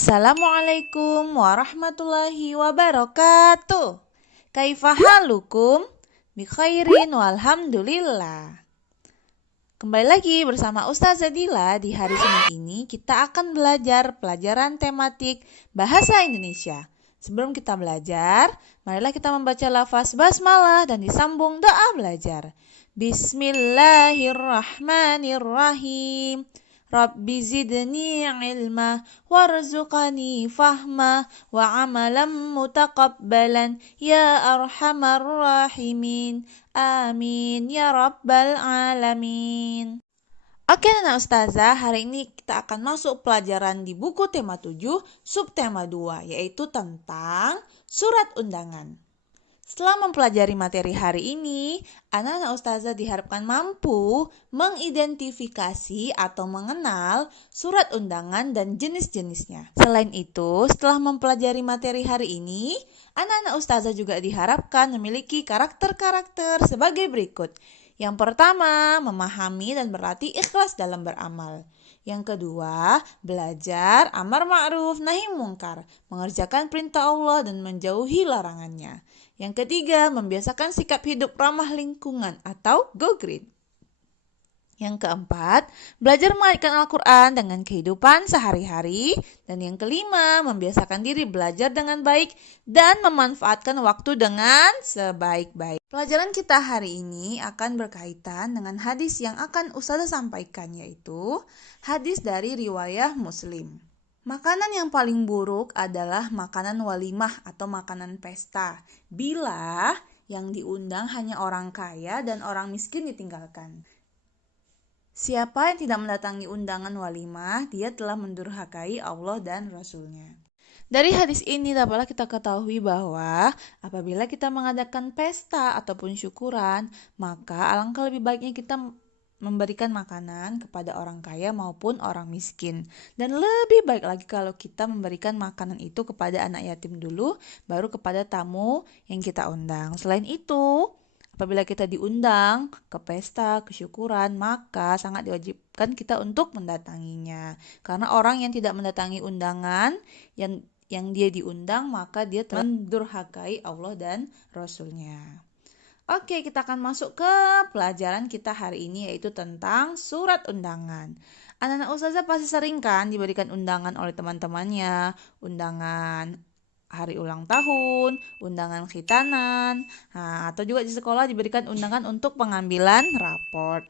Assalamualaikum warahmatullahi wabarakatuh. Kaifa halukum? Bikhairin walhamdulillah. Kembali lagi bersama Ustazah Dila. Di hari Senin ini kita akan belajar pelajaran tematik bahasa Indonesia. Sebelum kita belajar, marilah kita membaca lafaz basmalah dan disambung doa belajar. Bismillahirrahmanirrahim. Rabbi zidni ilma warzuqani fahma wa amalan mutaqabbalan ya arhamar rahimin. Amin ya rabbal alamin. Oke Nana Ustazah, hari ini kita akan masuk pelajaran di buku tema 7, subtema 2, yaitu tentang surat undangan. Setelah mempelajari materi hari ini, anak-anak Ustazah diharapkan mampu mengidentifikasi atau mengenal surat undangan dan jenis-jenisnya. Selain itu, setelah mempelajari materi hari ini, anak-anak Ustazah juga diharapkan memiliki karakter-karakter sebagai berikut. Yang pertama, memahami dan berlatih ikhlas dalam beramal. Yang kedua, belajar amar ma'ruf nahi mungkar, mengerjakan perintah Allah dan menjauhi larangannya. Yang ketiga, membiasakan sikap hidup ramah lingkungan atau go green. Yang keempat, belajar mengaitkan Al-Quran dengan kehidupan sehari-hari. Dan yang kelima, membiasakan diri belajar dengan baik dan memanfaatkan waktu dengan sebaik-baik. Pelajaran kita hari ini akan berkaitan dengan hadis yang akan Ustazah sampaikan, yaitu hadis dari riwayah Muslim. Makanan yang paling buruk adalah makanan walimah atau makanan pesta, bila yang diundang hanya orang kaya dan orang miskin ditinggalkan. Siapa yang tidak mendatangi undangan walimah, dia telah mendurhakai Allah dan Rasul-Nya. Dari hadis ini dapatlah kita ketahui bahwa apabila kita mengadakan pesta ataupun syukuran, maka alangkah lebih baiknya kita memberikan makanan kepada orang kaya maupun orang miskin. Dan lebih baik lagi kalau kita memberikan makanan itu kepada anak yatim dulu, baru kepada tamu yang kita undang. Selain itu, apabila kita diundang ke pesta, ke syukuran, maka sangat diwajibkan kita untuk mendatanginya. Karena orang yang tidak mendatangi undangan yang dia diundang, maka dia telah mendurhakai Allah dan Rasul-Nya. Oke, kita akan masuk ke pelajaran kita hari ini, yaitu tentang surat undangan. Anak-anak Ustazah pasti sering kan diberikan undangan oleh teman-temannya, undangan hari ulang tahun, undangan khitanan, atau juga di sekolah diberikan undangan untuk pengambilan raport.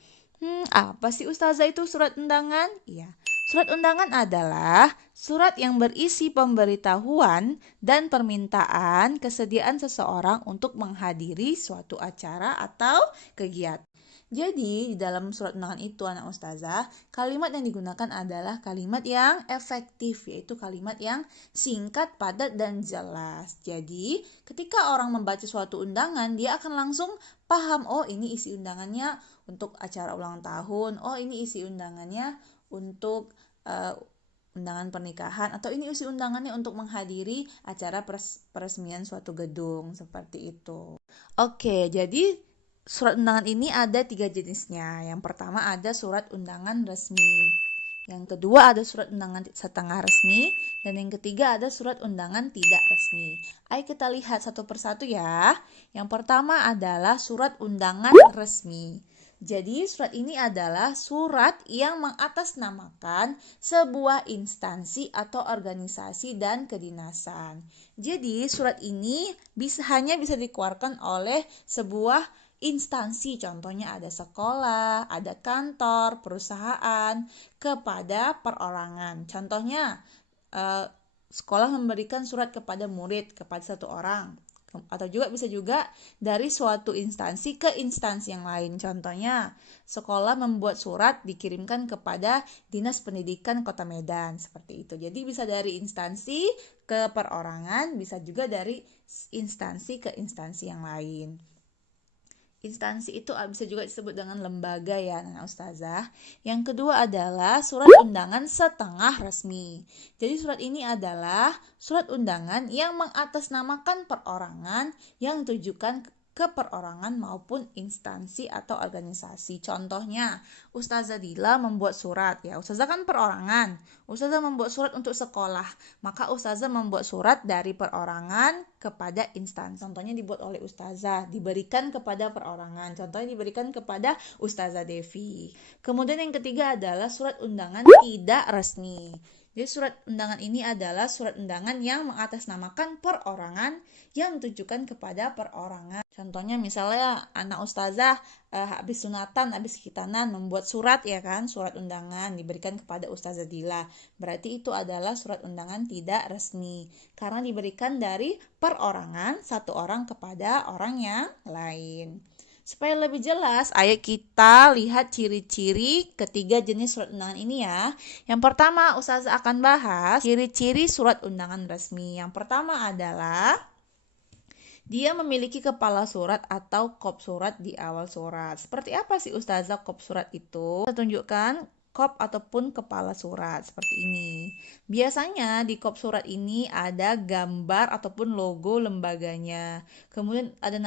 Apa sih Ustazah itu surat undangan? Iya. Surat undangan adalah surat yang berisi pemberitahuan dan permintaan kesediaan seseorang untuk menghadiri suatu acara atau kegiatan. Jadi, di dalam surat undangan itu, anak Ustazah, kalimat yang digunakan adalah kalimat yang efektif, yaitu kalimat yang singkat, padat, dan jelas. Jadi, ketika orang membaca suatu undangan, dia akan langsung paham, oh ini isi undangannya untuk acara ulang tahun, oh ini isi undangannya untuk undangan pernikahan, atau ini isi undangannya untuk menghadiri acara peresmian suatu gedung, seperti itu. Oke, jadi surat undangan ini ada 3 jenisnya. Yang pertama ada surat undangan resmi. Yang kedua ada surat undangan setengah resmi. Dan yang ketiga ada surat undangan tidak resmi. Ayo kita lihat satu persatu ya. Yang pertama adalah surat undangan resmi. Jadi surat ini adalah surat yang mengatasnamakan sebuah instansi atau organisasi dan kedinasan. Jadi surat ini hanya bisa dikeluarkan oleh sebuah instansi, contohnya ada sekolah, ada kantor, perusahaan, kepada perorangan. Contohnya sekolah memberikan surat kepada murid, kepada satu orang. Atau juga bisa juga dari suatu instansi ke instansi yang lain. Contohnya, sekolah membuat surat dikirimkan kepada Dinas Pendidikan Kota Medan, seperti itu. Jadi bisa dari instansi ke perorangan, bisa juga dari instansi ke instansi yang lain. Instansi itu bisa juga disebut dengan lembaga ya, Nana Ustazah. Yang kedua adalah surat undangan setengah resmi. Jadi surat ini adalah surat undangan yang mengatasnamakan perorangan yang ditujukan ke perorangan maupun instansi atau organisasi. Contohnya, Ustazah Dila membuat surat. Ya, Ustazah kan perorangan. Ustazah membuat surat untuk sekolah. Maka Ustazah membuat surat dari perorangan kepada instansi. Contohnya dibuat oleh Ustazah, diberikan kepada perorangan. Contohnya diberikan kepada Ustazah Devi. Kemudian yang ketiga adalah surat undangan tidak resmi. Jadi surat undangan ini adalah surat undangan yang mengatasnamakan perorangan yang ditujukan kepada perorangan. Contohnya misalnya anak ustazah habis sunatan, habis khitanan membuat surat ya kan, surat undangan diberikan kepada Ustazah Dila. Berarti itu adalah surat undangan tidak resmi karena diberikan dari perorangan satu orang kepada orang yang lain. Supaya lebih jelas, ayo kita lihat ciri-ciri ketiga jenis surat undangan ini ya. Yang pertama, Ustazah akan bahas ciri-ciri surat undangan resmi. Yang pertama adalah dia memiliki kepala surat atau kop surat di awal surat. Seperti apa sih Ustazah kop surat itu? Kita tunjukkan kop ataupun kepala surat seperti ini. Biasanya di kop surat ini ada gambar ataupun logo lembaganya. Kemudian ada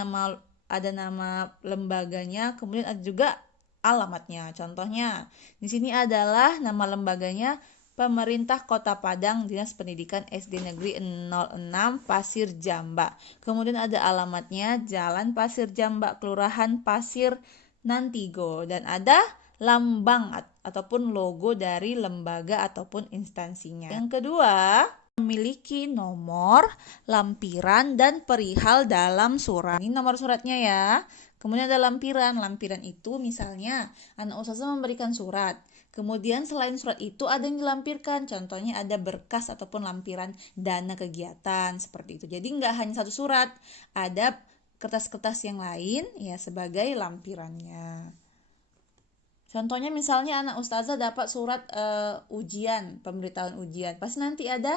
nama lembaganya, kemudian ada juga alamatnya. Contohnya, di sini adalah nama lembaganya Pemerintah Kota Padang, Dinas Pendidikan SD Negeri 06 Pasir Jamba. Kemudian ada alamatnya Jalan Pasir Jamba, Kelurahan Pasir Nantigo, dan ada lambang ataupun logo dari lembaga ataupun instansinya. Yang kedua, memiliki nomor, lampiran, dan perihal dalam surat. Ini nomor suratnya ya. Kemudian ada lampiran. Lampiran itu misalnya anak ustazah memberikan surat. Kemudian selain surat itu ada yang dilampirkan. Contohnya ada berkas ataupun lampiran dana kegiatan seperti itu. Jadi nggak hanya satu surat, ada kertas-kertas yang lain ya sebagai lampirannya. Contohnya misalnya anak ustazah dapat surat ujian, pemberitahuan ujian. Pasti nanti ada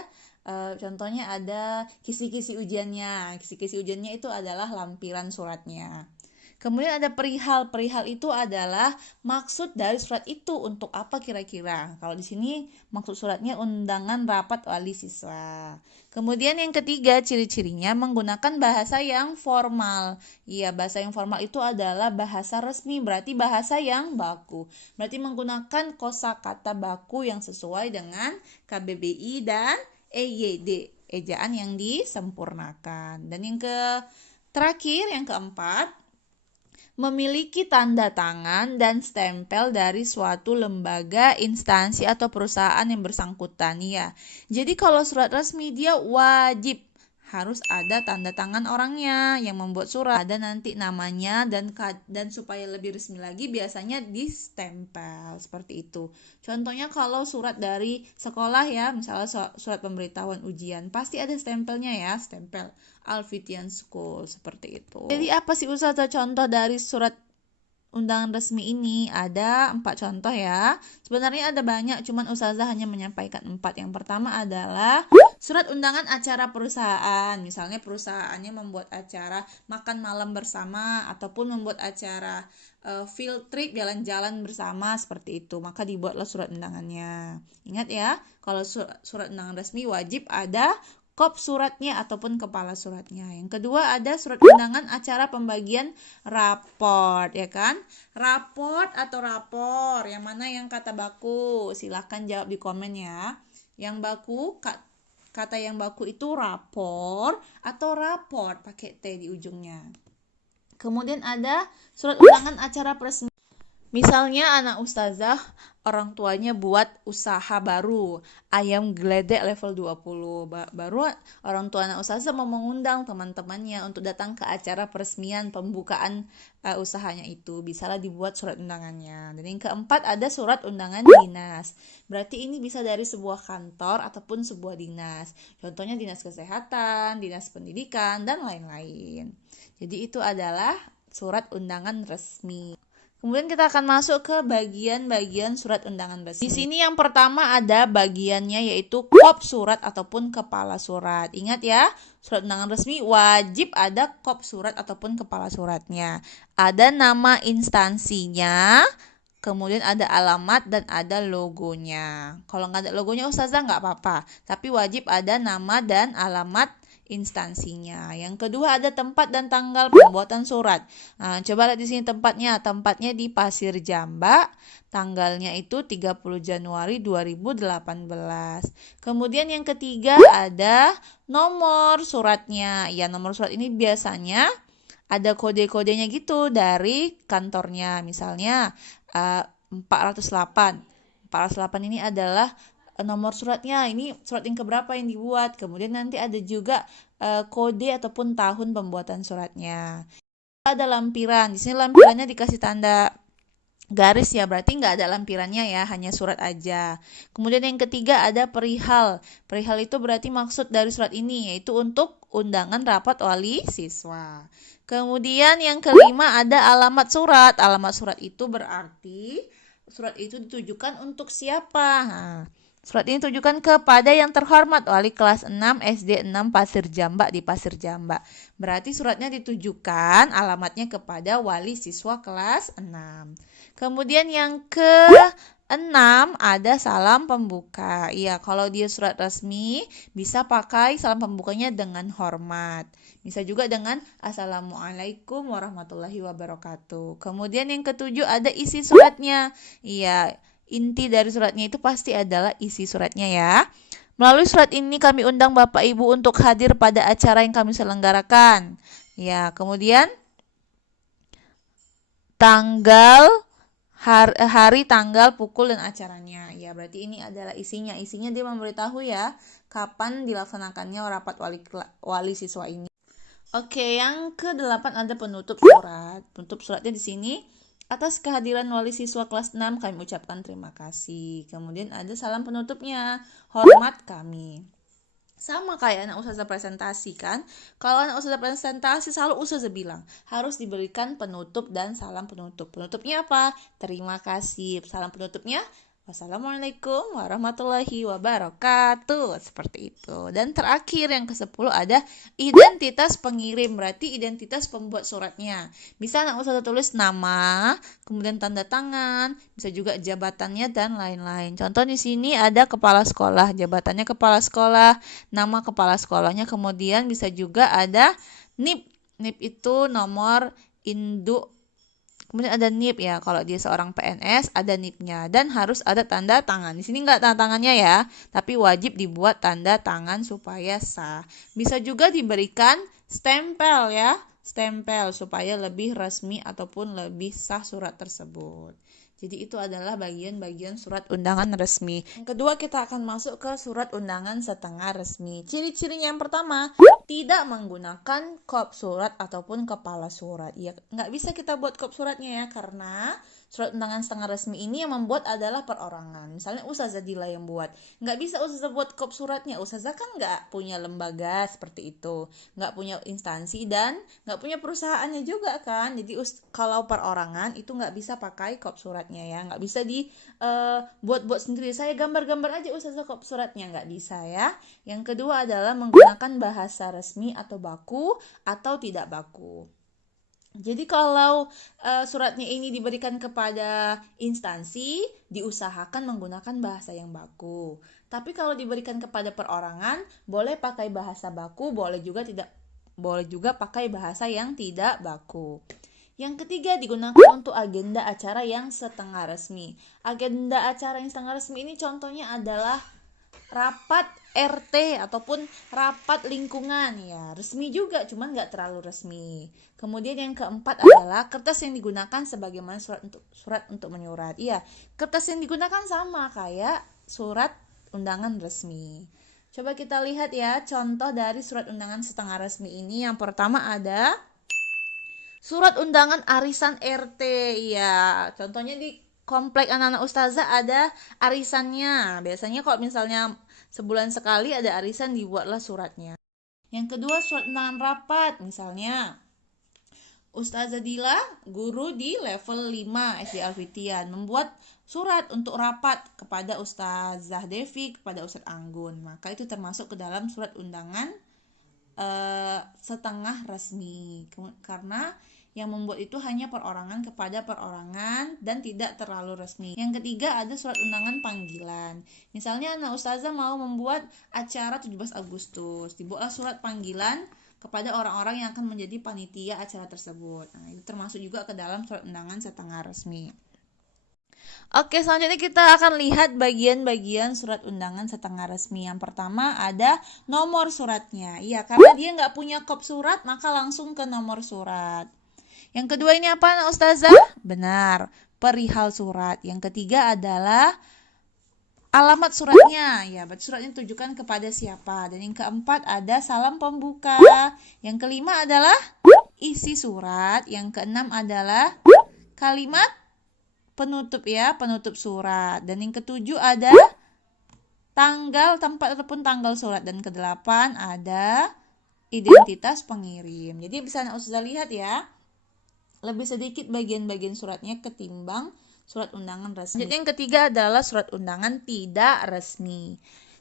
contohnya ada kisi-kisi ujiannya. Kisi-kisi ujiannya itu adalah lampiran suratnya. Kemudian ada perihal. Perihal itu adalah maksud dari surat itu untuk apa kira-kira. Kalau di sini maksud suratnya undangan rapat wali siswa. Kemudian yang ketiga ciri-cirinya menggunakan bahasa yang formal. Iya, bahasa yang formal itu adalah bahasa resmi, berarti bahasa yang baku. Berarti menggunakan kosakata baku yang sesuai dengan KBBI dan EYD, ejaan yang disempurnakan. Dan yang terakhir, yang keempat, memiliki tanda tangan dan stempel dari suatu lembaga, instansi, atau perusahaan yang bersangkutan ya. Jadi kalau surat resmi dia wajib harus ada tanda tangan orangnya yang membuat surat, ada nanti namanya dan supaya lebih resmi lagi biasanya distempel seperti itu. Contohnya kalau surat dari sekolah ya, misalnya surat pemberitahuan ujian, pasti ada stempelnya ya, stempel Alfitian School seperti itu. Jadi apa sih Ustazah contoh dari surat undangan resmi ini? Ada 4 contoh ya. Sebenarnya ada banyak, cuman Ustazah hanya menyampaikan 4. Yang pertama adalah surat undangan acara perusahaan. Misalnya perusahaannya membuat acara makan malam bersama ataupun membuat acara field trip jalan-jalan bersama seperti itu. Maka dibuatlah surat undangannya. Ingat ya, kalau surat undangan resmi wajib ada kop suratnya ataupun kepala suratnya. Yang kedua ada surat undangan acara pembagian raport, ya kan? Raport atau rapor, yang mana yang kata baku? Silahkan jawab di komen ya. Yang baku, kata yang baku itu rapor atau raport, pakai T di ujungnya. Kemudian ada surat undangan acara peresmian. Misalnya anak ustazah orang tuanya buat usaha baru, ayam geledek level 20. Baru orang tua anak ustazah mau mengundang teman-temannya untuk datang ke acara peresmian pembukaan usahanya itu. Bisalah dibuat surat undangannya. Dan yang keempat ada surat undangan dinas. Berarti ini bisa dari sebuah kantor ataupun sebuah dinas. Contohnya dinas kesehatan, dinas pendidikan, dan lain-lain. Jadi itu adalah surat undangan resmi. Kemudian kita akan masuk ke bagian-bagian surat undangan resmi. Di sini yang pertama ada bagiannya yaitu kop surat ataupun kepala surat. Ingat ya, surat undangan resmi wajib ada kop surat ataupun kepala suratnya. Ada nama instansinya, kemudian ada alamat dan ada logonya. Kalau nggak ada logonya ustazah nggak apa-apa, tapi wajib ada nama dan alamat instansinya. Yang kedua ada tempat dan tanggal pembuatan surat. Nah, coba lihat di sini tempatnya. Tempatnya di Pasir Jamba. Tanggalnya itu 30 Januari 2018. Kemudian yang ketiga ada nomor suratnya. Ya, nomor surat ini biasanya ada kode-kodenya gitu dari kantornya. Misalnya 408. 408 ini adalah nomor suratnya, ini surat yang keberapa yang dibuat. Kemudian nanti ada juga kode ataupun tahun pembuatan suratnya. Ada lampiran, di sini lampirannya dikasih tanda garis ya, berarti nggak ada lampirannya ya, hanya surat aja. Kemudian yang ketiga ada perihal. Perihal itu berarti maksud dari surat ini, yaitu untuk undangan rapat wali siswa. Kemudian yang kelima ada alamat surat. Alamat surat itu berarti surat itu ditujukan untuk siapa. Nah, surat ini ditujukan kepada yang terhormat wali kelas 6 SD 6 Pasir Jamba di Pasir Jamba. Berarti suratnya ditujukan alamatnya kepada wali siswa kelas 6. Kemudian yang ke-6 ada salam pembuka. Iya, kalau dia surat resmi bisa pakai salam pembukanya dengan hormat. Bisa juga dengan Assalamualaikum warahmatullahi wabarakatuh. Kemudian yang ke-7 ada isi suratnya. Iya, inti dari suratnya itu pasti adalah isi suratnya ya. Melalui surat ini kami undang Bapak Ibu untuk hadir pada acara yang kami selenggarakan. Ya, kemudian tanggal, hari, tanggal, pukul, dan acaranya. Ya, berarti ini adalah isinya. Isinya dia memberitahu ya kapan dilaksanakannya rapat wali siswa ini. Oke, yang ke-8 ada penutup surat. Penutup suratnya di sini. Atas kehadiran wali siswa kelas 6 kami ucapkan terima kasih. Kemudian ada salam penutupnya. Hormat kami. Sama kayak anak ustazah presentasi kan. Kalau anak ustazah presentasi selalu ustazah bilang harus diberikan penutup dan salam penutup. Penutupnya apa? Terima kasih. Salam penutupnya wassalamualaikum warahmatullahi wabarakatuh. Seperti itu. Dan terakhir yang ke-10 ada identitas pengirim. Berarti identitas pembuat suratnya. Bisa anak ustazah tulis nama, kemudian tanda tangan, bisa juga jabatannya dan lain-lain. Contoh di sini ada kepala sekolah, jabatannya kepala sekolah, nama kepala sekolahnya, kemudian bisa juga ada NIP. NIP itu nomor induk. Kemudian ada NIP ya, kalau dia seorang PNS ada NIP-nya dan harus ada tanda tangan. Di sini nggak tanda tangannya ya, tapi wajib dibuat tanda tangan supaya sah. Bisa juga diberikan stempel ya, stempel supaya lebih resmi ataupun lebih sah surat tersebut. Jadi itu adalah bagian-bagian surat undangan resmi. Yang kedua kita akan masuk ke surat undangan setengah resmi. Ciri-cirinya yang pertama, tidak menggunakan kop surat ataupun kepala surat. Ya, nggak bisa kita buat kop suratnya ya, karena surat undangan setengah resmi ini yang membuat adalah perorangan. Misalnya Ustazah Dila yang buat. Nggak bisa Ustazah buat kop suratnya. Ustazah kan nggak punya lembaga seperti itu. Nggak punya instansi dan nggak punya perusahaannya juga kan. Jadi kalau perorangan itu nggak bisa pakai kop suratnya ya. Nggak bisa buat-buat sendiri. Saya gambar-gambar aja Ustazah kop suratnya. Nggak bisa ya. Yang kedua adalah menggunakan bahasa resmi atau baku atau tidak baku. Jadi kalau suratnya ini diberikan kepada instansi, diusahakan menggunakan bahasa yang baku. Tapi kalau diberikan kepada perorangan, boleh pakai bahasa baku, boleh juga pakai bahasa yang tidak baku. Yang ketiga digunakan untuk agenda acara yang setengah resmi. Agenda acara yang setengah resmi ini contohnya adalah rapat RT ataupun rapat lingkungan ya, resmi juga cuman nggak terlalu resmi. Kemudian yang keempat adalah kertas yang digunakan sebagaimana surat untuk menyurat. Iya, kertas yang digunakan sama kayak surat undangan resmi. Coba kita lihat ya contoh dari surat undangan setengah resmi ini. Yang pertama ada surat undangan arisan RT. Ya, contohnya di komplek anak-anak ustazah ada arisannya. Biasanya kalau misalnya sebulan sekali ada arisan, dibuatlah suratnya. Yang kedua surat undangan rapat. Misalnya Ustazah Dila, guru di level 5 SD Alfitian, membuat surat untuk rapat kepada Ustazah Devi, kepada Ustadz Anggun. Maka itu termasuk ke dalam surat undangan setengah resmi. Karena yang membuat itu hanya perorangan kepada perorangan dan tidak terlalu resmi. Yang ketiga ada surat undangan panggilan. Misalnya anak ustazah mau membuat acara 17 Agustus, dibuatlah surat panggilan kepada orang-orang yang akan menjadi panitia acara tersebut. Nah, itu termasuk juga ke dalam surat undangan setengah resmi. Oke, selanjutnya kita akan lihat bagian-bagian surat undangan setengah resmi. Yang pertama ada nomor suratnya. Iya, karena dia nggak punya kop surat, maka langsung ke nomor surat. Yang kedua ini apa, Nak Ustazah? Benar, perihal surat. Yang ketiga adalah alamat suratnya. Ya, berarti suratnya ditujukan kepada siapa. Dan yang keempat ada salam pembuka. Yang kelima adalah isi surat. Yang keenam adalah kalimat penutup ya, penutup surat. Dan yang ketujuh ada tanggal, tempat ataupun tanggal surat. Dan kedelapan ada identitas pengirim. Jadi bisa Anak Ustazah lihat ya, lebih sedikit bagian-bagian suratnya ketimbang surat undangan resmi. Jadi yang ketiga adalah surat undangan tidak resmi.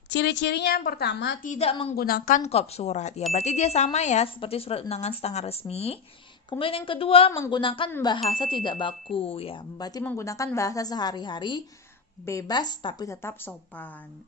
Ciri-cirinya yang pertama tidak menggunakan kop surat. Ya, berarti dia sama ya seperti surat undangan setengah resmi. Kemudian yang kedua menggunakan bahasa tidak baku ya, berarti menggunakan bahasa sehari-hari bebas tapi tetap sopan.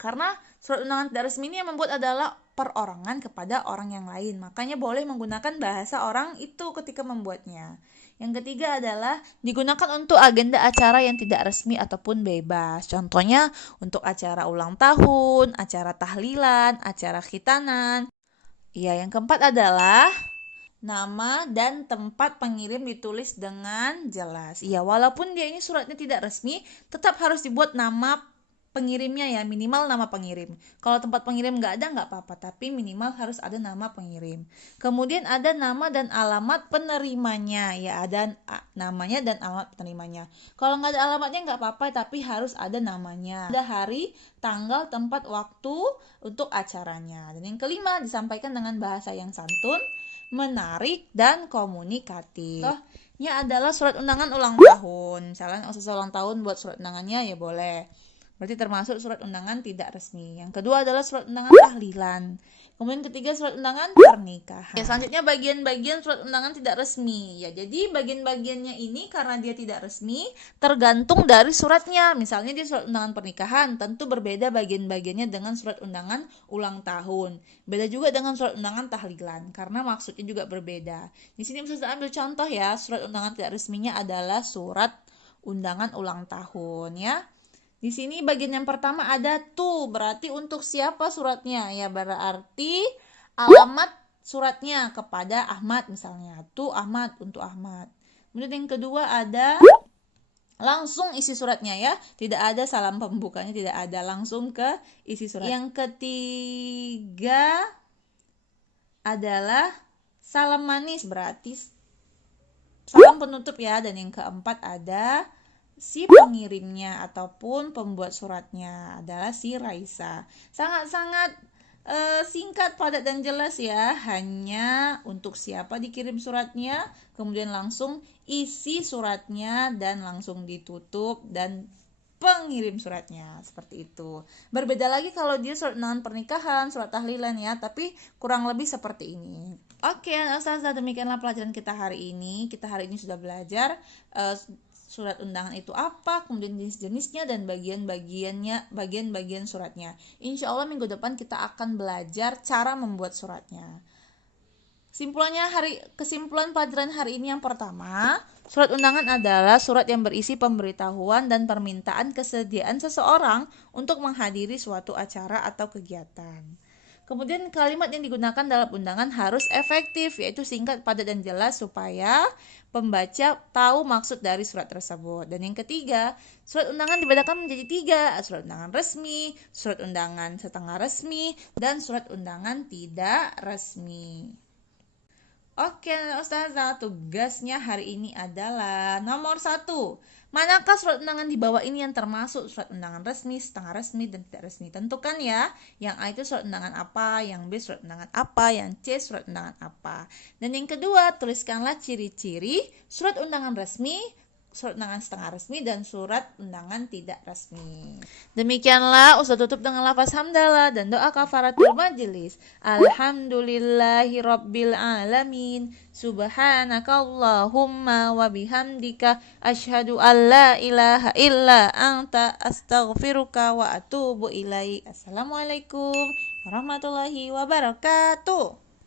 Karena surat undangan tidak resmi ini yang membuat adalah perorangan kepada orang yang lain, makanya boleh menggunakan bahasa orang itu ketika membuatnya. Yang ketiga adalah digunakan untuk agenda acara yang tidak resmi ataupun bebas. Contohnya untuk acara ulang tahun, acara tahlilan, acara khitanan. Ya, yang keempat adalah nama dan tempat pengirim ditulis dengan jelas. Iya, walaupun dia ini suratnya tidak resmi, tetap harus dibuat nama pengirimnya ya, minimal nama pengirim. Kalau tempat pengirim nggak ada nggak apa-apa, tapi minimal harus ada nama pengirim. Kemudian ada nama dan alamat penerimanya, ya ada namanya dan alamat penerimanya. Kalau nggak ada alamatnya nggak apa-apa, tapi harus ada namanya. Ada hari, tanggal, tempat, waktu untuk acaranya. Dan yang kelima disampaikan dengan bahasa yang santun, menarik dan komunikatif. Contohnya adalah surat undangan ulang tahun. Misalnya usah ulang tahun buat surat undangannya ya boleh. Berarti termasuk surat undangan tidak resmi. Yang kedua adalah surat undangan tahlilan. Kemudian ketiga surat undangan pernikahan. Ya, selanjutnya bagian-bagian surat undangan tidak resmi. Ya, jadi bagian-bagiannya ini karena dia tidak resmi tergantung dari suratnya. Misalnya di surat undangan pernikahan tentu berbeda bagian-bagiannya dengan surat undangan ulang tahun. Beda juga dengan surat undangan tahlilan karena maksudnya juga berbeda. Di sini bisa ambil contoh ya, surat undangan tidak resminya adalah surat undangan ulang tahun ya. Di sini bagian yang pertama ada tu, berarti untuk siapa suratnya? Ya, berarti alamat suratnya kepada Ahmad misalnya. Tu Ahmad, untuk Ahmad. Kemudian yang kedua ada langsung isi suratnya ya. Tidak ada salam pembukanya, tidak ada, langsung ke isi surat. Yang ketiga adalah salam manis, berarti salam penutup ya. Dan yang keempat ada si pengirimnya ataupun pembuat suratnya adalah si Raisa. Sangat-sangat singkat, padat dan jelas ya. Hanya untuk siapa dikirim suratnya, kemudian langsung isi suratnya dan langsung ditutup dan pengirim suratnya, seperti itu. Berbeda lagi kalau dia surat undangan pernikahan, surat tahlilan ya, tapi kurang lebih seperti ini. Oke, Ustazah, demikianlah pelajaran kita hari ini. Kita hari ini sudah belajar surat undangan itu apa, kemudian jenis-jenisnya dan bagian-bagiannya, bagian-bagian suratnya. Insya Allah minggu depan kita akan belajar cara membuat suratnya. Kesimpulan pelajaran hari ini yang pertama, surat undangan adalah surat yang berisi pemberitahuan dan permintaan kesediaan seseorang untuk menghadiri suatu acara atau kegiatan. Kemudian kalimat yang digunakan dalam undangan harus efektif, yaitu singkat, padat, dan jelas supaya pembaca tahu maksud dari surat tersebut. Dan yang ketiga, surat undangan dibedakan menjadi 3, surat undangan resmi, surat undangan setengah resmi, dan surat undangan tidak resmi. Oke, Ustazah, tugasnya hari ini adalah nomor 1. Manakah surat undangan di bawah ini yang termasuk surat undangan resmi, setengah resmi, dan tidak resmi? Tentukan ya, yang A itu surat undangan apa, yang B surat undangan apa, yang C surat undangan apa. Dan yang kedua, tuliskanlah ciri-ciri surat undangan resmi, surat undangan setengah resmi dan surat undangan tidak resmi. Demikianlah Ustaz tutup dengan lafaz hamdalah dan doa kafaratul majelis. Alhamdulillahi rabbil alamin. Subhanakallahumma wa bihamdika asyhadu an la ilaha illa anta astaghfiruka wa atubu ilaik. Assalamualaikum warahmatullahi wabarakatuh.